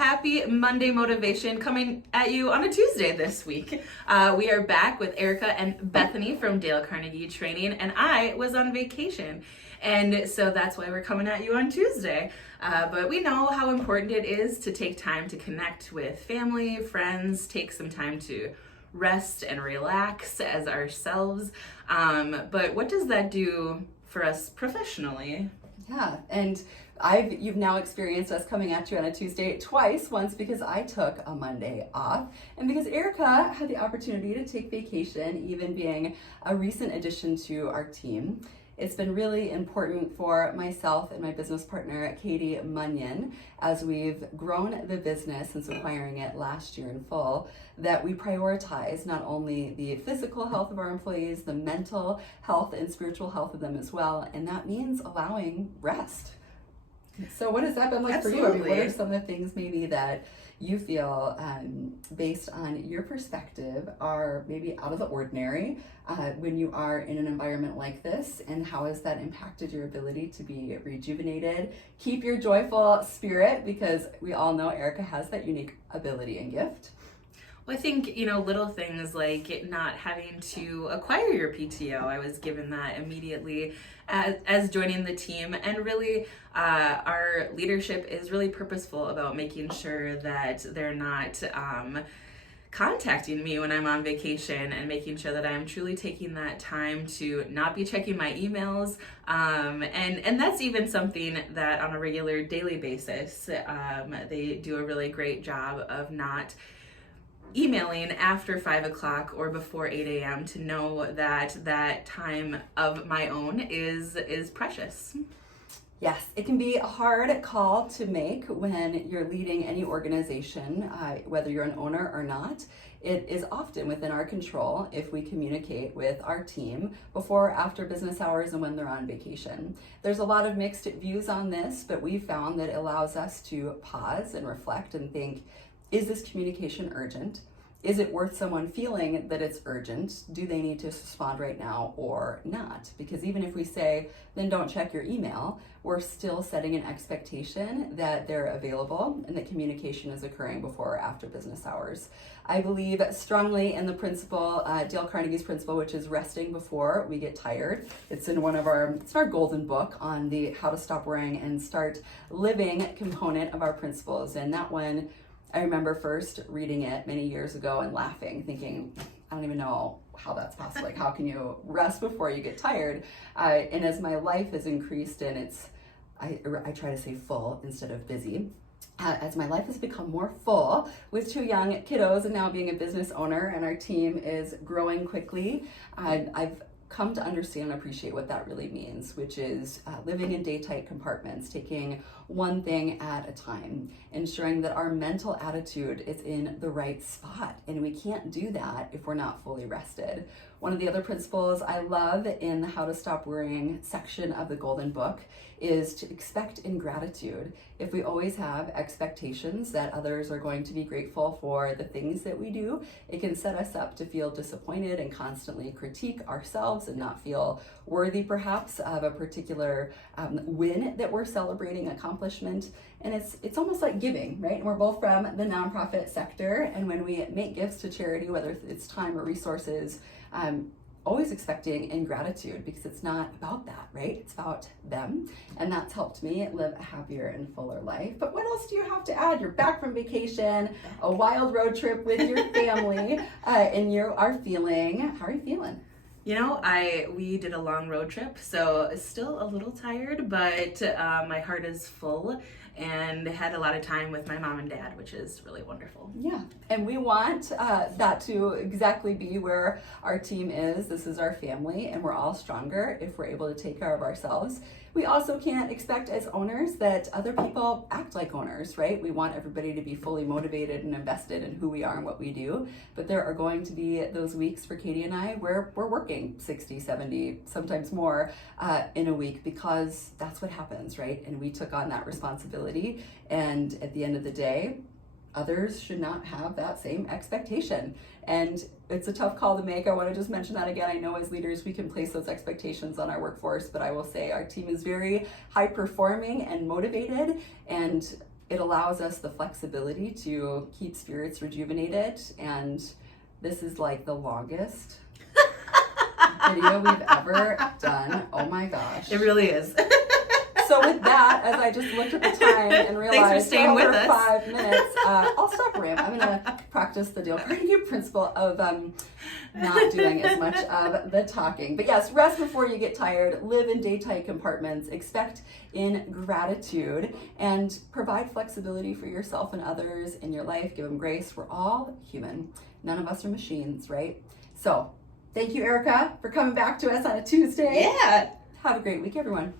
happy Monday motivation coming at you on a Tuesday this week. We are back with Erica and Bethany from Dale Carnegie Training, and I was on vacation. And so that's why we're coming at you on Tuesday. But we know how important it is to take time to connect with family, friends, take some time to rest and relax as ourselves. But what does that do for us professionally? Yeah, and you've now experienced us coming at you on a Tuesday twice, once because I took a Monday off, and because Erica had the opportunity to take vacation, even being a recent addition to our team. It's been really important for myself and my business partner, Katie Munyon, as we've grown the business since acquiring it last year in full, that we prioritize not only the physical health of our employees, the mental health and spiritual health of them as well, and that means allowing rest. So what has that been like Absolutely. for you? I mean, what are some of the things maybe that you feel, based on your perspective, are maybe out of the ordinary when you are in an environment like this, and how has that impacted your ability to be rejuvenated, keep your joyful spirit, because we all know Erica has that unique ability and gift? Well, I think, little things like not having to acquire your PTO. I was given that immediately as joining the team. And really, our leadership is really purposeful about making sure that they're not contacting me when I'm on vacation, and making sure that I'm truly taking that time to not be checking my emails. And that's even something that on a regular daily basis, they do a really great job of not emailing after 5 o'clock or before 8 a.m. to know that that time of my own is precious. Yes, it can be a hard call to make when you're leading any organization, whether you're an owner or not. It is often within our control if we communicate with our team before or after business hours and when they're on vacation. There's a lot of mixed views on this, but we found that it allows us to pause and reflect and think, is this communication urgent? Is it worth someone feeling that it's urgent? Do they need to respond right now or not? Because even if we say, then don't check your email, we're still setting an expectation that they're available and that communication is occurring before or after business hours. I believe strongly in the principle, Dale Carnegie's principle, which is resting before we get tired. It's in it's our golden book on the how to stop worrying and start living component of our principles. And that one, I remember first reading it many years ago and laughing, thinking, I don't even know how that's possible. Like, how can you rest before you get tired? And as my life has increased, and I try to say full instead of busy, as my life has become more full with 2 young kiddos and now being a business owner, and our team is growing quickly, I've come to understand and appreciate what that really means, which is living in day-tight compartments, taking one thing at a time, ensuring that our mental attitude is in the right spot. And we can't do that if we're not fully rested. One of the other principles I love in the How to Stop Worrying section of the Golden Book is to expect ingratitude. If we always have expectations that others are going to be grateful for the things that we do, it can set us up to feel disappointed and constantly critique ourselves and not feel worthy perhaps of a particular win that we're celebrating, accomplishment. And it's almost like giving, right? And we're both from the nonprofit sector, and when we make gifts to charity, whether it's time or resources, always expecting ingratitude, because it's not about that, right? It's about them. And that's helped me live a happier and fuller life. But what else do you have to add? You're back from vacation, a wild road trip with your family, and you are feeling, how are you feeling? We did a long road trip, so still a little tired, but my heart is full, and had a lot of time with my mom and dad, which is really wonderful. Yeah, and we want that to exactly be where our team is. This is our family, and we're all stronger if we're able to take care of ourselves. We also can't expect as owners that other people act like owners, right? We want everybody to be fully motivated and invested in who we are and what we do, but there are going to be those weeks for Katie and I where we're working 60, 70, sometimes more in a week, because that's what happens, right? And we took on that responsibility, and at the end of the day, others should not have that same expectation. And it's a tough call to make. I want to just mention that again. I know as leaders we can place those expectations on our workforce, but I will say our team is very high performing and motivated, and It allows us the flexibility to keep spirits rejuvenated, and this is like the longest video we've ever done. Oh my gosh. It really is. So with that, as I just looked at the time and realized Thanks for staying with us. 5 minutes, I'll stop rambling. I'm going to practice the Dale Carnegie principle of not doing as much of the talking. But yes, rest before you get tired, live in day-tight compartments, expect in gratitude, and provide flexibility for yourself and others in your life. Give them grace. We're all human. None of us are machines, right? So thank you, Erica, for coming back to us on a Tuesday. Yeah. Have a great week, everyone.